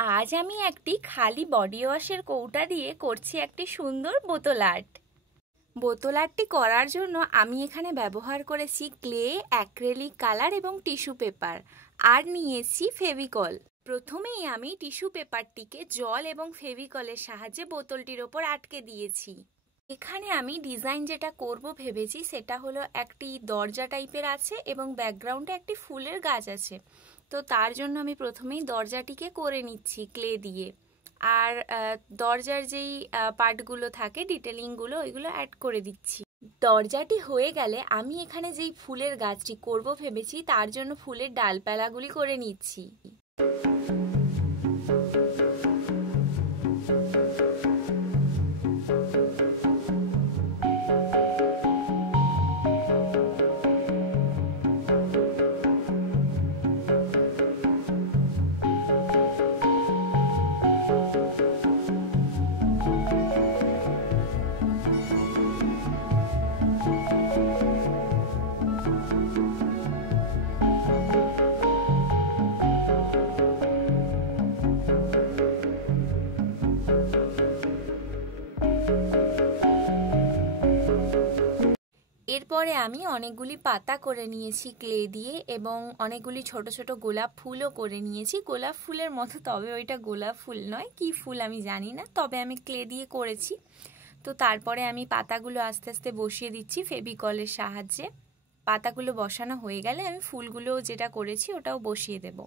আজ আমি একটি খালি বডি ওয়াশের কৌটা দিয়ে করছি একটি সুন্দর বোতল আর্ট। বোতল আর্টটি করার জন্য আমি এখানে ব্যবহার করেছি ক্লে, অ্যাক্রেলিক কালার এবং টিস্যু পেপার, আর নিয়েছি ফেভিকল। প্রথমেই আমি টিস্যু পেপারটিকে জল এবং ফেভিকলের সাহায্যে বোতলটির ওপর আটকে দিয়েছি। এখানে আমি ডিজাইন যেটা করব ভেবেছি সেটা হলো একটি দরজা টাইপের আছে এবং ব্যাকগ্রাউন্ডে একটি ফুলের গাছ আছে। তো তার জন্য আমি প্রথমেই দরজাটিকে করে নিচ্ছি ক্লে দিয়ে, আর দরজার যেই পার্টগুলো থাকে ডিটেলিংগুলো ওইগুলো অ্যাড করে দিচ্ছি। দরজাটি হয়ে গেলে আমি এখানে যেই ফুলের গাছটি করব ভেবেছি তার জন্য ফুলের ডালপালাগুলি করে নিচ্ছি। এরপরে আমি অনেকগুলি পাতা করে নিয়েছি ক্লে দিয়ে এবং অনেকগুলি ছোট ছোট গোলাপ ফুলও করে নিয়েছি। গোলাপ ফুলের মতো, তবে ওইটা গোলাপ ফুল নয়, কি ফুল আমি জানি না, তবে আমি ক্লে দিয়ে করেছি। তো তারপরে আমি পাতাগুলো আস্তে আস্তে বসিয়ে দিচ্ছি ফেভিকলের সাহায্যে। পাতাগুলো বসানো হয়ে গেলে আমি ফুলগুলো যেটা করেছি ওটাও বসিয়ে দেব।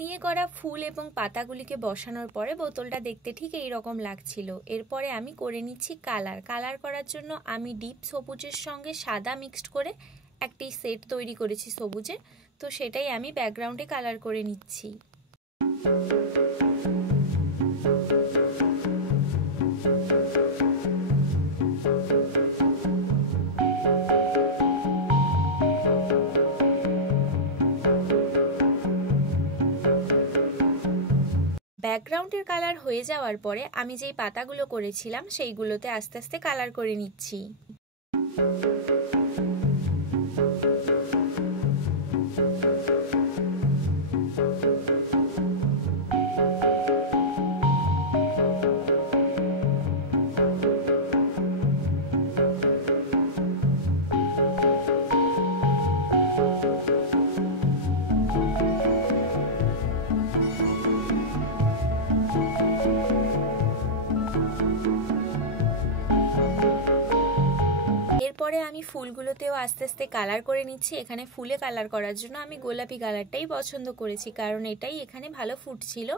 দিয়ে করা ফুল এবং পাতাগুলিকে বসানোর পরে বোতলটা দেখতে ঠিক এই রকম লাগছিল। এরপরে আমি করে নিচ্ছি কালার করার জন্য আমি ডিপ সবুজের সঙ্গে সাদা মিক্সড করে একটি সেট তৈরি করেছি সবুজের। তো সেটাই আমি ব্যাকগ্রাউন্ডে কালার করে নিচ্ছি। ব্যাকগ্রাউন্ডের কালার হয়ে যাওয়ার পরে আমি যেই পাতাগুলো করেছিলাম সেইগুলোতে আস্তে আস্তে কালার করে নিচ্ছি। এরপরে আমি ফুলগুলোতেও আস্তে আস্তে কালার করে নিচ্ছি। এখানে ফুলে কালার করার জন্য আমি গোলাপি কালারটাই পছন্দ করেছি, কারণ এটাই এখানে ভালো ফুটছিল।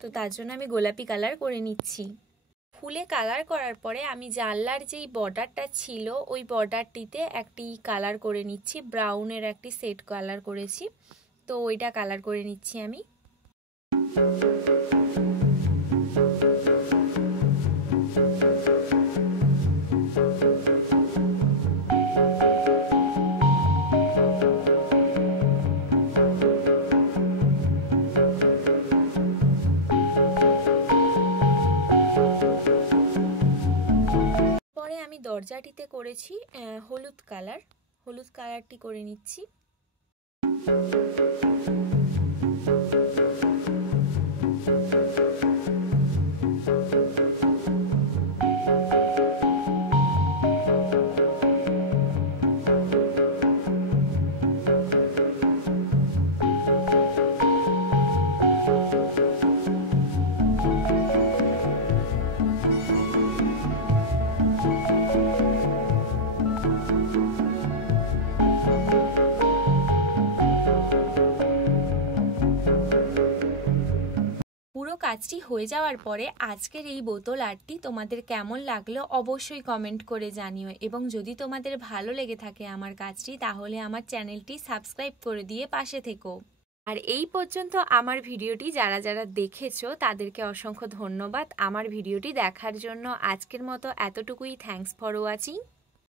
তো তার জন্য আমি গোলাপি কালার করে নিচ্ছি। ফুলে কালার করার পরে আমি জানলার যেই বর্ডারটা ছিল ওই বর্ডারটিতে একটি কালার করে নিচ্ছি, ব্রাউনের একটি সেট কালার করেছি। তো ওইটা কালার করে নিচ্ছি আমি। আমি দরজাটিতে করেছি হলুদ কালারটি করে নিচ্ছি। কাজটি হয়ে যাওয়ার পরে আজকের এই বোতল আর্টটি তোমাদের কেমন লাগলো অবশ্যই কমেন্ট করে জানিও, এবং যদি তোমাদের ভালো লেগে থাকে আমার কাজটি তাহলে আমার চ্যানেলটি সাবস্ক্রাইব করে দিয়ে পাশে থেকো। আর এই পর্যন্ত আমার ভিডিওটি যারা যারা দেখেছো তাদেরকে অসংখ্য ধন্যবাদ আমার ভিডিওটি দেখার জন্য। আজকের মতো এতটুকুই। Thanks for watching.